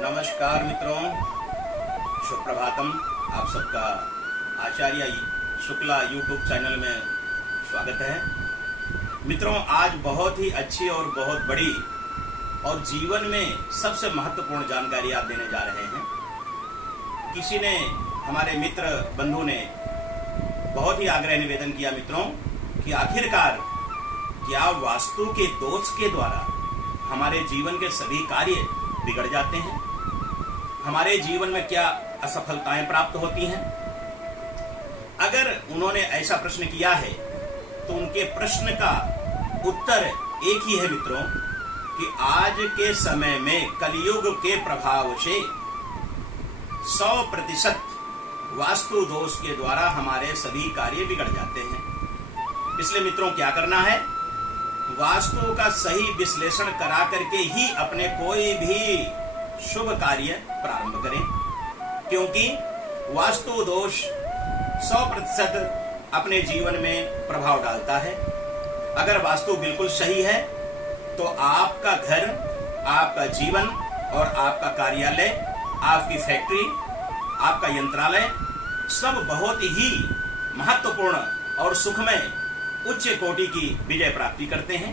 नमस्कार मित्रों, सुप्रभातम। आप सबका आचार्य शुक्ला यूट्यूब चैनल में स्वागत है। मित्रों, आज बहुत ही अच्छी और बहुत बड़ी और जीवन में सबसे महत्वपूर्ण जानकारी आप देने जा रहे हैं। किसी ने, हमारे मित्र बंधु ने बहुत ही आग्रह निवेदन किया मित्रों कि आखिरकार क्या वास्तु के दोष के द्वारा हमारे जीवन के सभी कार्य बिगड़ जाते हैं? हमारे जीवन में क्या असफलताएं प्राप्त होती हैं? अगर उन्होंने ऐसा प्रश्न किया है तो उनके प्रश्न का उत्तर एक ही है मित्रों कि आज के समय में कलयुग के प्रभाव से 100% वास्तु दोष के द्वारा हमारे सभी कार्य बिगड़ जाते हैं। इसलिए मित्रों, क्या करना है? वास्तु का सही विश्लेषण करा करके ही अपने कोई भी शुभ कार्य प्रारंभ करें, क्योंकि वास्तु दोष 100% अपने जीवन में प्रभाव डालता है। अगर वास्तु बिल्कुल सही है तो आपका घर, आपका जीवन और आपका कार्यालय, आपकी फैक्ट्री, आपका यंत्रालय सब बहुत ही महत्वपूर्ण और सुखमय उच्च कोटि की विजय प्राप्ति करते हैं।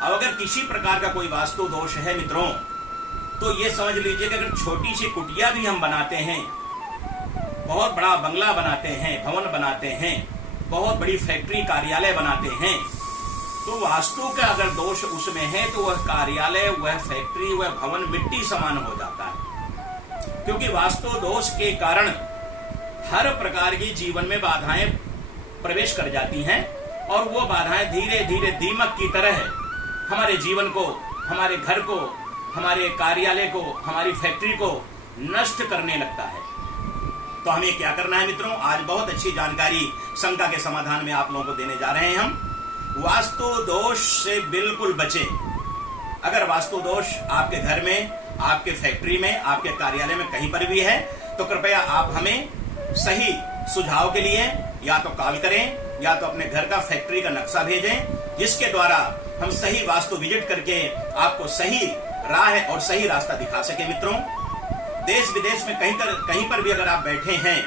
और अगर किसी प्रकार का कोई वास्तु दोष है मित्रों, तो ये समझ लीजिए कि अगर छोटी सी कुटिया भी हम बनाते हैं, बहुत बड़ा बंगला बनाते हैं, भवन बनाते हैं, बहुत बड़ी फैक्ट्री कार्यालय बनाते हैं, तो वास्तु का अगर दोष उसमें है तो वह कार्यालय, वह फैक्ट्री, वह भवन मिट्टी समान हो जाता है। क्योंकि वास्तु दोष के कारण हर प्रकार की जीवन में बाधाएं प्रवेश कर जाती हैं और वो बाधाएं धीरे धीरे दीमक की तरह हमारे जीवन को, हमारे घर को, हमारे कार्यालय को, हमारी फैक्ट्री को नष्ट करने लगता है। तो हमें क्या करना है मित्रों? आज बहुत अच्छी जानकारी शंका के समाधान में आप लोगों को देने जा रहे हैं हम। वास्तु दोष से बिल्कुल बचें। अगर वास्तु दोष आपके घर में, आपके फैक्ट्री में, आपके कार्यालय में कहीं पर भी है तो कृपया आप हमें सही सुझाव के लिए या तो कॉल करें या तो अपने घर का, फैक्ट्री का नक्शा भेजें, जिसके द्वारा हम सही वास्तु विजिट करके आपको सही राह और सही रास्ता दिखा सके। मित्रों, देश विदेश में कहीं पर भी अगर आप बैठे हैं,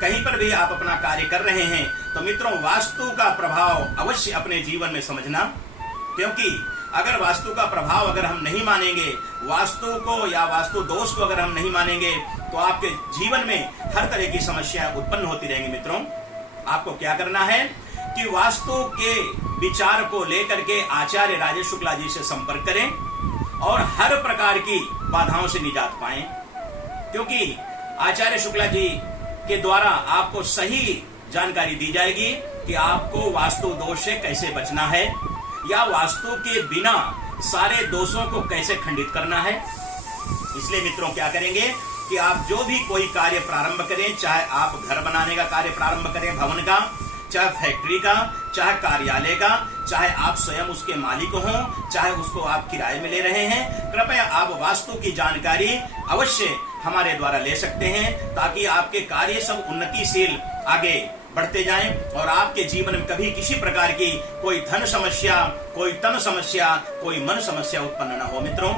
कहीं पर भी आप अपना कार्य कर रहे हैं, तो मित्रों वास्तु का प्रभाव अवश्य अपने जीवन में समझना। क्योंकि अगर वास्तु का प्रभाव अगर हम नहीं मानेंगे, वास्तु को या वास्तु दोष को अगर हम नहीं मानेंगे, तो आपके जीवन में हर तरह की समस्याएं उत्पन्न होती रहेंगी। मित्रों, आपको क्या करना है कि वास्तु के विचार को लेकर के आचार्य राजेश शुक्ला जी से संपर्क करें और हर प्रकार की बाधाओं से निजात पाएं। क्योंकि आचार्य शुक्ला जी के द्वारा आपको सही जानकारी दी जाएगी कि आपको वास्तु दोष से कैसे बचना है या वास्तु के बिना सारे दोषों को कैसे खंडित करना है। इसलिए मित्रों, क्या करेंगे कि आप जो भी कोई कार्य प्रारंभ करें, चाहे आप घर बनाने का कार्य प्रारंभ करें, भवन का, चाहे फैक्ट्री का, चाहे कार्यालय का, चाहे आप स्वयं उसके मालिक हों, चाहे उसको आप किराए में ले रहे हैं, कृपया आप वास्तु की जानकारी अवश्य हमारे द्वारा ले सकते हैं, ताकि आपके कार्य सब उन्नतिशील आगे बढ़ते जाएं और आपके जीवन में कभी किसी प्रकार की कोई धन समस्या, कोई तन समस्या, कोई मन समस्या उत्पन्न न हो। मित्रों,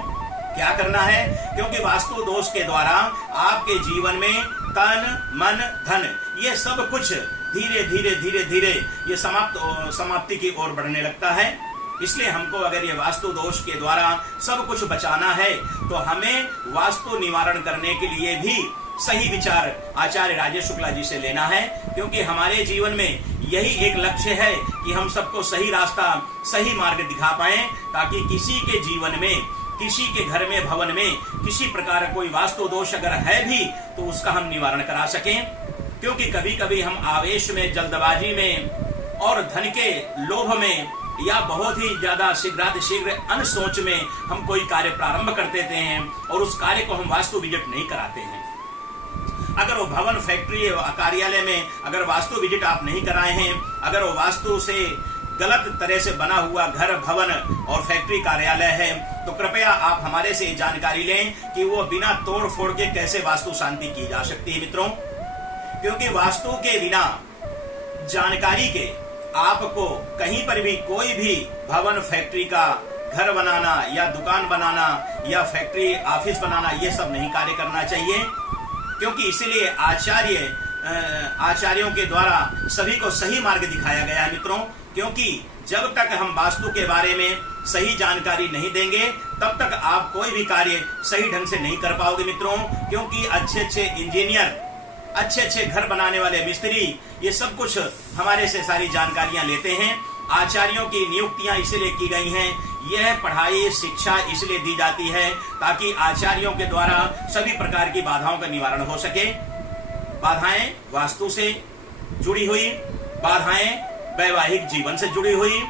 क्या करना है? क्योंकि वास्तु दोष के द्वारा आपके जीवन में तन, मन, धन ये सब कुछ धीरे धीरे धीरे धीरे ये समाप्ति की ओर बढ़ने लगता है। इसलिए हमको अगर ये वास्तु दोष के द्वारा सब कुछ बचाना है तो हमें वास्तु निवारण करने के लिए भी सही विचार आचार्य राजेश शुक्ला जी से लेना है। क्योंकि हमारे जीवन में यही एक लक्ष्य है कि हम सबको सही रास्ता, सही मार्ग दिखा पाए, ताकि किसी के जीवन में, किसी के घर में, भवन में किसी प्रकार कोई वास्तु दोष अगर है भी तो उसका हम निवारण करा सकें। क्योंकि कभी कभी हम आवेश में, जल्दबाजी में और धन के लोभ में या बहुत ही ज्यादा शीघ्र अनसोच में हम कोई कार्य प्रारंभ कर देते हैं और उस कार्य को हम वास्तु विजिट नहीं कराते हैं। अगर वो भवन, फैक्ट्री, कार्यालय में अगर वास्तु विजिट आप नहीं कराए हैं, अगर वो वास्तु से गलत तरह से बना हुआ घर, भवन और फैक्ट्री, कार्यालय है, तो कृपया आप हमारे से जानकारी लें कि वो बिना तोड़ फोड़ के कैसे वास्तु शांति की जा सकती है। मित्रों, क्योंकि वास्तु के बिना जानकारी के आपको कहीं पर भी कोई भी भवन, फैक्ट्री का घर बनाना या दुकान बनाना या फैक्ट्री ऑफिस बनाना ये सब नहीं कार्य करना चाहिए, क्योंकि इसीलिए आचार्यों के द्वारा सभी को सही मार्ग दिखाया गया है मित्रों। क्योंकि जब तक हम वास्तु के बारे में सही जानकारी नहीं देंगे तब तक आप कोई भी कार्य सही ढंग से नहीं कर पाओगे मित्रों। क्योंकि अच्छे इंजीनियर, अच्छे घर बनाने वाले मिस्त्री, ये सब कुछ हमारे से सारी जानकारियां लेते हैं। आचार्यों की नियुक्तियां इसलिए की गई हैं, यह पढ़ाई शिक्षा इसलिए दी जाती है ताकि आचार्यों के द्वारा सभी प्रकार की बाधाओं का निवारण हो सके। बाधाएं वास्तु से जुड़ी हुई, बाधाएं वैवाहिक जीवन से जुड़ी हुई,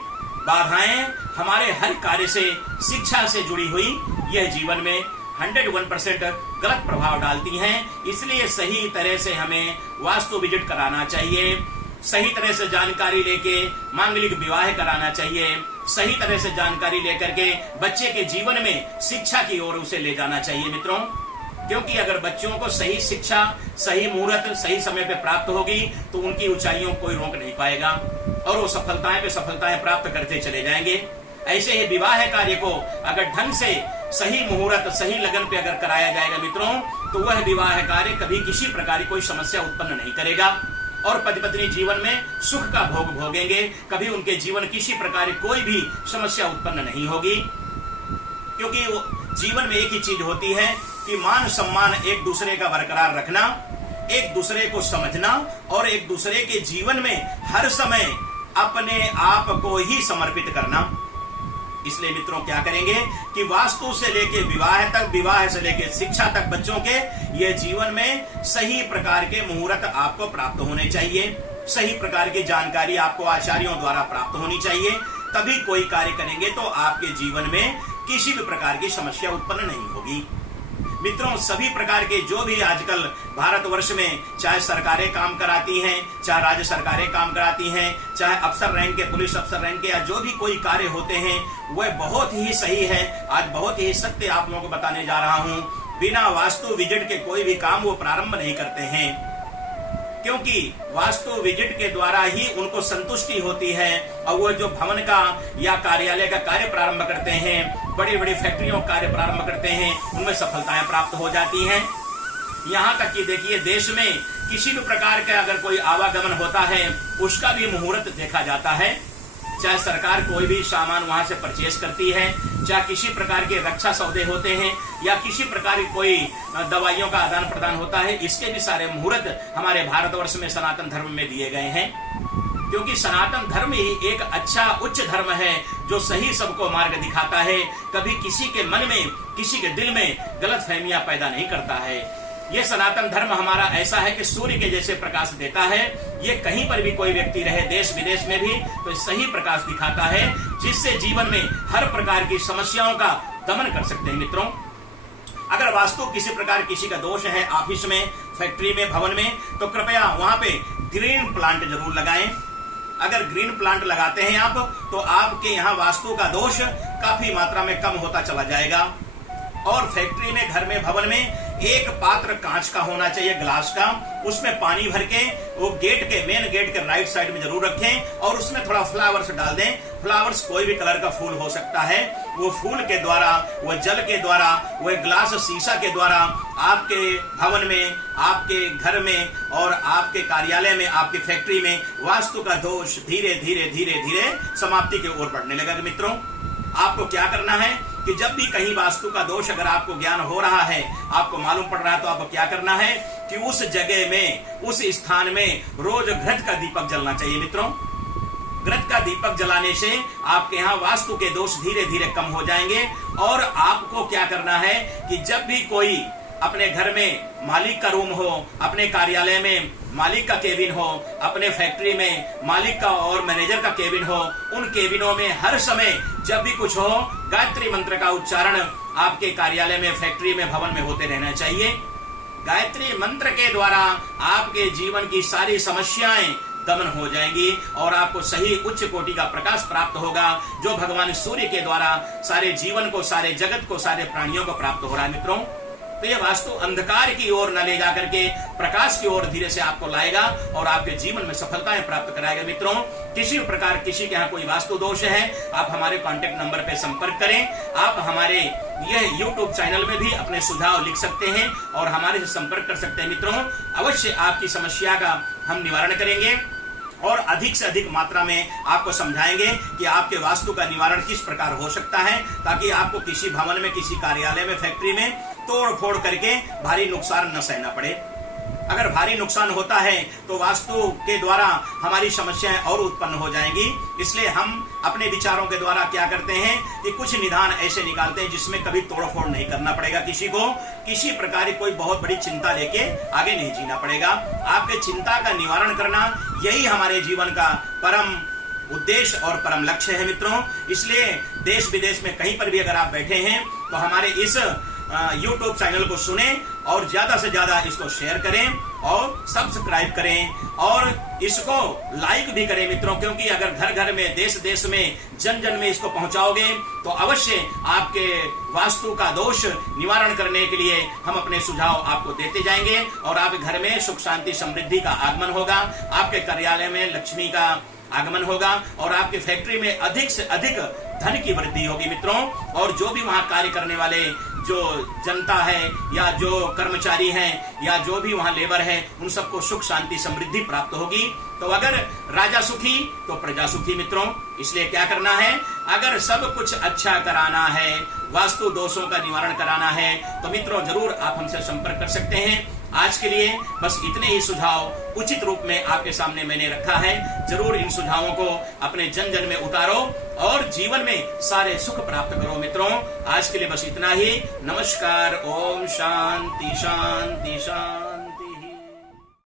बाधाएं हमारे हर कार्य से, शिक्षा से जुड़ी हुई, यह जीवन में 101% गलत प्रभाव डालती हैं। इसलिए सही तरह से हमें वास्तु विजिट कराना चाहिए, सही तरह से जानकारी लेके मांगलिक विवाह कराना चाहिए, सही तरह से जानकारी लेकर के बच्चे के जीवन में शिक्षा की ओर उसे ले जाना चाहिए मित्रों। क्योंकि अगर बच्चों को सही शिक्षा, सही मुहूर्त, सही समय पे प्राप्त होगी तो उनकी ऊंचाइयों को कोई रोक नहीं पाएगा और वो सफलताएं पे सफलताएं प्राप्त करते चले जाएंगे। ऐसे ही विवाह कार्य को अगर ढंग से सही मुहूर्त, सही लगन पे अगर कराया जाएगा मित्रों, तो वह विवाह कार्य कभी किसी प्रकार की कोई समस्या उत्पन्न नहीं करेगा और पति पत्नी जीवन में सुख का भोग भोगेंगे। कभी उनके जीवन किसी प्रकार की कोई भी समस्या उत्पन्न नहीं होगी। क्योंकि जीवन में एक ही चीज होती है कि मान सम्मान एक दूसरे का बरकरार रखना, एक दूसरे को समझना और एक दूसरे के जीवन में हर समय अपने आप को ही समर्पित करना। इसलिए मित्रों क्या करेंगे कि वास्तु से लेके विवाह तक, विवाह से लेके शिक्षा तक बच्चों के, ये जीवन में सही प्रकार के मुहूर्त आपको प्राप्त होने चाहिए, सही प्रकार की जानकारी आपको आचार्यों द्वारा प्राप्त होनी चाहिए। तभी कोई कार्य करेंगे तो आपके जीवन में किसी भी प्रकार की समस्या उत्पन्न नहीं होगी। मित्रों, सभी प्रकार के जो भी आजकल भारतवर्ष में चाहे सरकारें काम कराती हैं, चाहे राज्य सरकारें काम कराती हैं, चाहे अफसर रैंक के, पुलिस अफसर रैंक के, या जो भी कोई कार्य होते हैं वह बहुत ही सही है। आज बहुत ही सत्य आप लोगों को बताने जा रहा हूं। बिना वास्तु विजिट के कोई भी काम वो प्रारंभ नहीं करते हैं, क्योंकि वास्तु विजिट के द्वारा ही उनको संतुष्टि होती है और वो जो भवन का या कार्यालय का कार्य प्रारंभ करते हैं, बड़ी बड़ी फैक्ट्रियों का कार्य प्रारंभ करते हैं, उनमें सफलताएं प्राप्त हो जाती हैं। यहाँ तक कि देखिए, देश में किसी भी प्रकार का अगर कोई आवागमन होता है उसका भी मुहूर्त देखा जाता है। चाहे सरकार कोई भी सामान वहां से परचेज करती है, चाहे किसी प्रकार के रक्षा सौदे होते हैं या किसी प्रकार की कोई दवाइयों का आदान प्रदान होता है, इसके भी सारे मुहूर्त हमारे भारतवर्ष में सनातन धर्म में दिए गए हैं। क्योंकि सनातन धर्म ही एक अच्छा उच्च धर्म है जो सही सबको मार्ग दिखाता है, कभी किसी के मन में, किसी के दिल में गलत फहमियां पैदा नहीं करता है। ये सनातन धर्म हमारा ऐसा है कि सूर्य के जैसे प्रकाश देता है। ये कहीं पर भी कोई व्यक्ति रहे, देश विदेश में भी, तो सही प्रकाश दिखाता है जिससे जीवन में हर प्रकार की समस्याओं का दमन कर सकते हैं। मित्रों, अगर वास्तु किसी प्रकार किसी का दोष है ऑफिस में, फैक्ट्री में, भवन में, तो कृपया वहां पे ग्रीन प्लांट जरूर लगाएं। अगर ग्रीन प्लांट लगाते हैं आप तो आपके यहाँ वास्तु का दोष काफी मात्रा में कम होता चला जाएगा। और फैक्ट्री में, घर में, भवन में एक पात्र कांच का होना चाहिए, ग्लास का, उसमें पानी भर के वो गेट के, मेन गेट के राइट साइड में जरूर रखें और उसमें थोड़ा फ्लावर्स डाल दें। फ्लावर्स कोई भी कलर का फूल हो सकता है। वो फूल के द्वारा, वो जल के द्वारा, वो ग्लास शीशा के द्वारा आपके भवन में, आपके घर में और आपके कार्यालय में, आपकी फैक्ट्री में वास्तु का दोष धीरे धीरे धीरे धीरे समाप्ति की ओर बढ़ने लगेगा। मित्रों, आपको क्या करना है कि जब भी कहीं वास्तु का दोष अगर आपको ज्ञान हो रहा है, आपको मालूम पड़ रहा है, तो आपको क्या करना है कि उस जगह में, उस स्थान में रोज घृत का दीपक जलना चाहिए। मित्रों, घृत का दीपक जलाने से आपके यहाँ वास्तु के दोष धीरे धीरे कम हो जाएंगे। और आपको क्या करना है कि जब भी कोई अपने घर में मालिक का रूम हो, अपने कार्यालय में मालिक का केबिन हो, अपने फैक्ट्री में मालिक का और मैनेजर का केबिन हो, उन केबिनों में हर समय जब भी कुछ हो, गायत्री मंत्र का उच्चारण आपके कार्यालय में, फैक्ट्री में, भवन में होते रहना चाहिए। गायत्री मंत्र के द्वारा आपके जीवन की सारी समस्याएं दमन हो जाएंगी और आपको सही उच्च कोटि का प्रकाश प्राप्त होगा, जो भगवान सूर्य के द्वारा सारे जीवन को, सारे जगत को, सारे प्राणियों को प्राप्त हो रहा है। मित्रों, तो यह वास्तु अंधकार की ओर न ले जाकर के प्रकाश की ओर धीरे से आपको लाएगा और आपके जीवन में सफलताएं प्राप्त कराएगा। मित्रों, किसी भी प्रकार किसी के यहाँ कोई वास्तु दोष है, आप हमारे कांटेक्ट नंबर पे संपर्क करें। आप हमारे यह YouTube चैनल में भी अपने सुझाव लिख सकते हैं और हमारे से संपर्क कर सकते हैं। मित्रों, अवश्य आपकी समस्या का हम निवारण करेंगे और अधिक से अधिक मात्रा में आपको समझाएंगे कि आपके वास्तु का निवारण किस प्रकार हो सकता है, ताकि आपको किसी भवन में, किसी कार्यालय में, फैक्ट्री में तोड़ फोड़ करके भारी नुकसान न सहना पड़े। अगर भारी नुकसान होता है तो वास्तु के द्वारा हमारी समस्याएं और उत्पन्न हो जाएंगी। इसलिए हम अपने विचारों के द्वारा क्या करते हैं कि कुछ निदान ऐसे निकालते हैं जिसमें कभी तोड़फोड़ नहीं करना पड़ेगा किसी को, किसी प्रकार की कोई बहुत बड़ी चिंता लेके आगे नहीं जीना पड़ेगा। आपके चिंता का निवारण करना यही हमारे जीवन का परम उद्देश्य और परम लक्ष्य है। मित्रों, इसलिए देश विदेश में कहीं पर भी अगर आप बैठे हैं तो हमारे इस YouTube चैनल को सुने और ज्यादा से ज्यादा इसको शेयर करें और सब्सक्राइब करें और इसको लाइक भी करें। मित्रों, क्योंकि अगर घर घर में, देश देश में, जन जन में इसको पहुंचाओगे तो अवश्य आपके वास्तु का दोष निवारण करने के लिए हम अपने सुझाव आपको देते जाएंगे और आपके घर में सुख शांति समृद्धि का आगमन होगा, आपके कार्यालय में लक्ष्मी का आगमन होगा और आपके फैक्ट्री में अधिक से अधिक धन की वृद्धि होगी। मित्रों, और जो भी वहां कार्य करने वाले जो जनता है या जो कर्मचारी हैं या जो भी वहां लेबर है, उन सबको सुख शांति समृद्धि प्राप्त होगी। तो अगर राजा सुखी तो प्रजा सुखी। मित्रों, इसलिए क्या करना है, अगर सब कुछ अच्छा कराना है, वास्तु दोषों का निवारण कराना है, तो मित्रों जरूर आप हमसे संपर्क कर सकते हैं। आज के लिए बस इतने ही सुझाव उचित रूप में आपके सामने मैंने रखा है। जरूर इन सुझावों को अपने जन जन में उतारो और जीवन में सारे सुख प्राप्त करो। मित्रों, आज के लिए बस इतना ही। नमस्कार। ओम शांति शांति शांति।